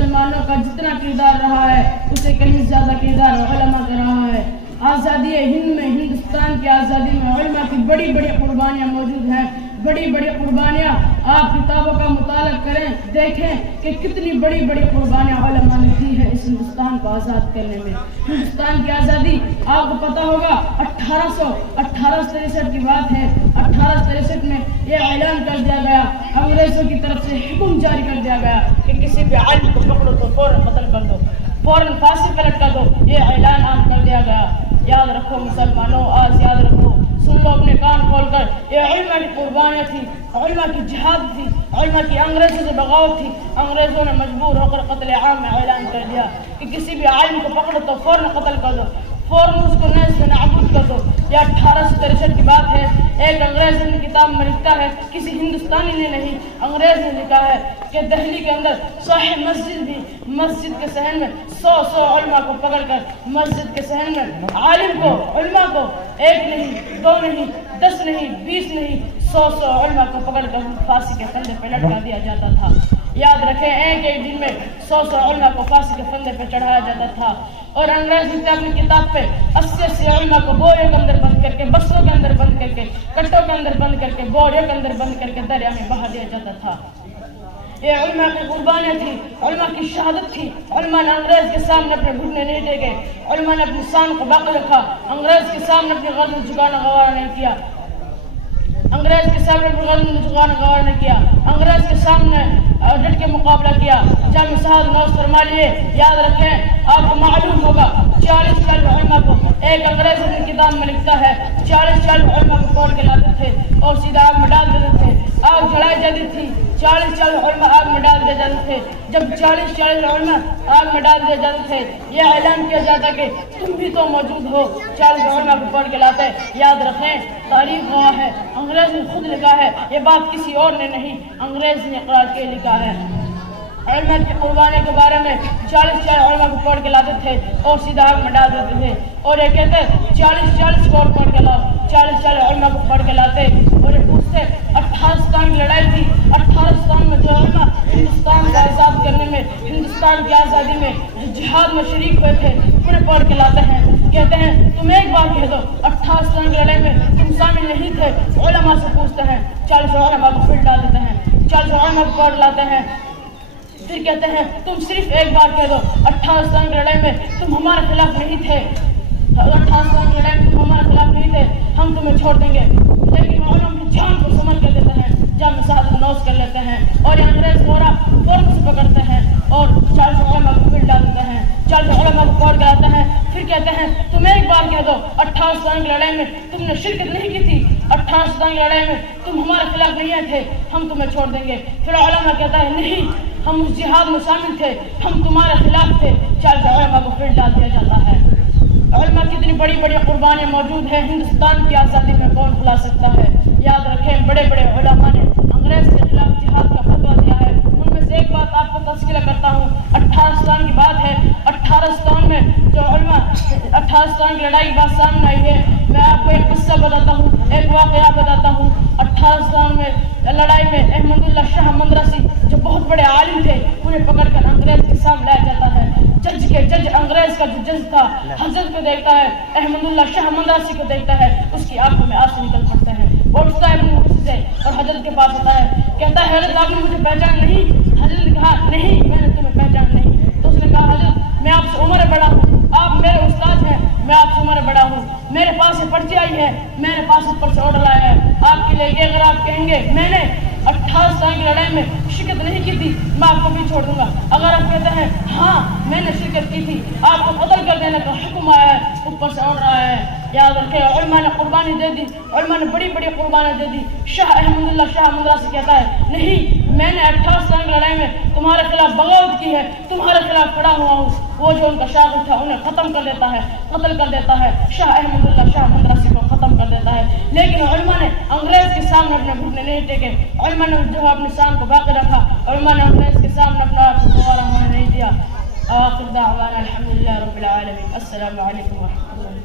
مسلمانوں کا جتنا کردار رہا ہے اسے کہیں زیادہ کردار علماء کا رہا ہے۔ آزادی ہند میں، ہندوستان کی آزادی میں علماء کی بڑی بڑی قربانیاں موجود ہیں، بڑی بڑی قربانیاں۔ آپ کتابوں کا مطالعہ کریں، دیکھیں کہ کتنی بڑی بڑی قربانیاں علماء نے دی ہے اس ہندوستان کو آزاد کرنے میں۔ ہندوستان کی آزادی آپ کو پتا ہوگا 1863 کی بات ہے۔ 1863 میں یہ اعلان کر دیا گیا، انگریزوں کی طرف سے حکم جاری کر دیا گیا کہ کسی بھی عالم کو پکڑو تو فوراً قتل کر دو، فوراً پھانسی پہ لٹکا دو۔ یہ اعلان عام کر دیا گیا۔ یاد رکھو مسلمانوں، آج یاد رکھو، سن لو اپنے کان کھول کر، یہ علماء کی قربانیاں تھی، علماء کی جہاد تھی، علماء کی انگریزوں سے بغاوت تھی۔ انگریزوں نے مجبور ہو کر قتل عام میں اعلان کر دیا کہ کسی بھی عالم کو پکڑو تو فوراً قتل کر دو، فوراً اس کو نیز نابود کر دو۔ یہ 1863 کی بات ہے۔ ایک انگریز اپنی کتاب میں لکھتا ہے، کسی ہندوستانی نے نہیں، انگریز نے لکھا ہے کہ دہلی کے اندر صاحب مسجد بھی مسجد کے صحن میں 100 علماء کو پکڑ کر مسجد کے صحن میں عالم کو، علماء کو، ایک نہیں، دو نہیں، 10 نہیں، 20 نہیں، 100 علماء کو پکڑ کر پھانسی کے پھندے پہ لٹکا دیا جاتا تھا۔ یاد رکھیں، ایک دن میں 100 علماء کو پھانسی کے پھندے پہ چڑھایا جاتا تھا۔ اور انگریز نے اپنی کتاب پہ 80 علماء کو بوریوں کے اندر بند کر کے، بسوں کے اندر بند کر کے، کٹوں کے اندر بند کر کے، بوریوں کے اندر بند کر کے دریا میں بہا دیا جاتا تھا۔ یہ علماء کی قربانیاں تھی، علماء کی شہادت تھی۔ علماء نے انگریز کے سامنے اپنے گھٹنے نہیں ٹیکے، علماء نے اپنی شان کو باقی رکھا، انگریز کے سامنے اپنی گردن جھکانا گوارا نہیں کیا، انگریز کے سامنے اپنی گردن جھکانا گوارا نہیں کیا، انگریز کے سامنے ڈٹ کے مقابلہ کیا۔ جامع صاحب نوز فرما لیے۔ یاد رکھیں، آپ کو معلوم ہوگا 40 علماء کو ایک انگریز اپنی کتاب میں لکھتا ہے، 40 علماء کو پکڑ کے لاتے تھے اور سیدھا آگ میں ڈال دیتے تھے۔ آگ جلائی جاتی تھی، 40 علماء آگ میں ڈال دیے جاتے تھے۔ جب 40 علماء آگ میں ڈال دیے جاتے تھے، یہ اعلان کیا جاتا کہ تم بھی تو موجود ہو، 40 علماء کو پکڑ کے لاتے۔ یاد رکھیں، تاریخ گواہ ہے، انگریز نے خود لکھا ہے، یہ بات کسی اور نے نہیں، انگریز نے اقرار کے لکھا ہے۔ علماء کی قربانی کے بارے میں 40 علماء کو پکڑ کے لاتے تھے اور سیدھا آگ میں ڈال دیتے تھے، اور یہ کہتے 40 کو پکڑ کے لاؤ، 40 علماء کو پکڑ کے لاتے اور یہ پوچھتے 18 کی لڑائی تھی، 18 میں جو علماء ہندوستان کو آزاد کرنے میں، ہندوستان کی آزادی میں جہاد میں شریک ہوئے تھے، انہیں پکڑ کے لاتے ہیں، کہتے ہیں تم ایک بار کہہ دو 18 کی لڑائی میں تم شامل نہیں تھے۔ علماء سے پوچھتے ہیں، 40 علماء کو پھر ڈال دیتے ہیں، 40 علماء کو پکڑ لاتے ہیں، پھر کہتے ہیں تم صرف ایک بار کہہ دو 18 کی لڑائی میں تم ہمارے خلاف نہیں تھے، 18 کی لڑائی میں تم ہمارے خلاف نہیں تھے، ہم تمہیں چھوڑ دیں گے۔ لیکن علماء اپنی جان کو سمجھ کر دیتے ہیں، جامع صاحب نوز کر لیتے ہیں، اور یہ انگریز گورا فوراً سے پکڑتے ہیں اور 40 علماء کو پھر ڈال دیتے ہیں، 40 علماء کو پکڑ کے لاتے ہیں، پھر کہتے ہیں تم ایک بار کہہ دو 18 کی لڑائی میں تم نے شرکت نہیں کی تھی، 18 کی لڑائی میں تم ہمارے خلاف نہیں تھے، ہم تمہیں چھوڑ دیں گے۔ پھر علماء کہتا ہے نہیں، ہم اس جہاد میں شامل تھے، ہم تمہارے خلاف تھے، 40 علماء کو پھر ڈال دیا جاتا ہے۔ علماء کی اتنی بڑی بڑی قربانیاں موجود ہیں، ہندوستان کی آزادی میں کون بھلا سکتا ہے؟ یاد رکھیں، بڑے بڑے علماء نے انگریز کے خلاف جہاد کا فتویٰ دیا ہے۔ ان میں سے ایک بات آپ کو تذکرہ کرتا ہوں، 18 کی بات ہے، 18 میں جو علماء 18 کی لڑائی کی بات سامنے آئی ہے، میں آپ کو ایک قصہ بتاتا ہوں، ایک واقعہ بتاتا ہوں۔ 18 میں لڑائی میں احمد اللہ شاہ مدرسی جو بہت بڑے عالم تھے، انہیں پکڑ کر انگریز کے سامنے لایا جاتا ہے۔ جج انگریز کا جو جج تھا، حضرت کو دیکھتا ہے، احمد اللہ شاہ مدرسی کو دیکھتا ہے، اس کی آنکھوں میں آنسو نکل پڑتے ہیں، اٹھتا ہے اپنی کرسی سے اور حضرت کے پاس آتا ہے، کہتا ہے حضرت آپ نے مجھے پہچان نہیں؟ حضرت نے کہا نہیں، میں نے تمہیں پہچان نہیں۔ تو اس نے کہا حضرت میں آپ سے عمر بڑا ہوں، آپ میرے استاد ہیں، میں آپ سے عمر بڑا ہوں، میرے پاس یہ پرچی آئی ہے، میرے پاس اس پر سے آرڈر آیا ہے آپ کے لیے، اگر آپ کہیں گے میں نے 18 کی لڑائی میں شرکت نہیں کی تھی، میں آپ کو بھی چھوڑ دوں گا۔ اگر آپ کہتے ہیں ہاں میں نے شرکت کی تھی، آپ کو قتل کر دینے کا حکم آیا ہے، اوپر سے آرڈر آیا ہے۔ یاد رکھیں، علماء نے قربانی دے دی، علماء نے بڑی بڑی قربانی دے دی۔ شاہ احمد اللہ شاہ مدرسی کہتا ہے نہیں، میں نے 18 کی لڑائی میں تمہارے خلاف بغاوت کی ہے، تمہارے خلاف کھڑا ہوا ہوں۔ وہ جو ان کا شاگرد تھا انہیں ختم کر دیتا ہے، قتل کر دیتا ہے، شاہ احمد اللہ شاہ مدرسی کو ختم کر دیتا ہے۔ لیکن علماء نے انگریز کے سامنے اپنے گھٹنے نہیں ٹیکے، علماء نے جو اپنی شان کو باقی رکھا، علماء نے انگریز کے سامنے اپنا آپ کو دوبارہ ہونے نہیں دیا۔ آخر دعوانا الحمدللہ رب العالمین۔ السلام علیکم ورحمۃ اللہ۔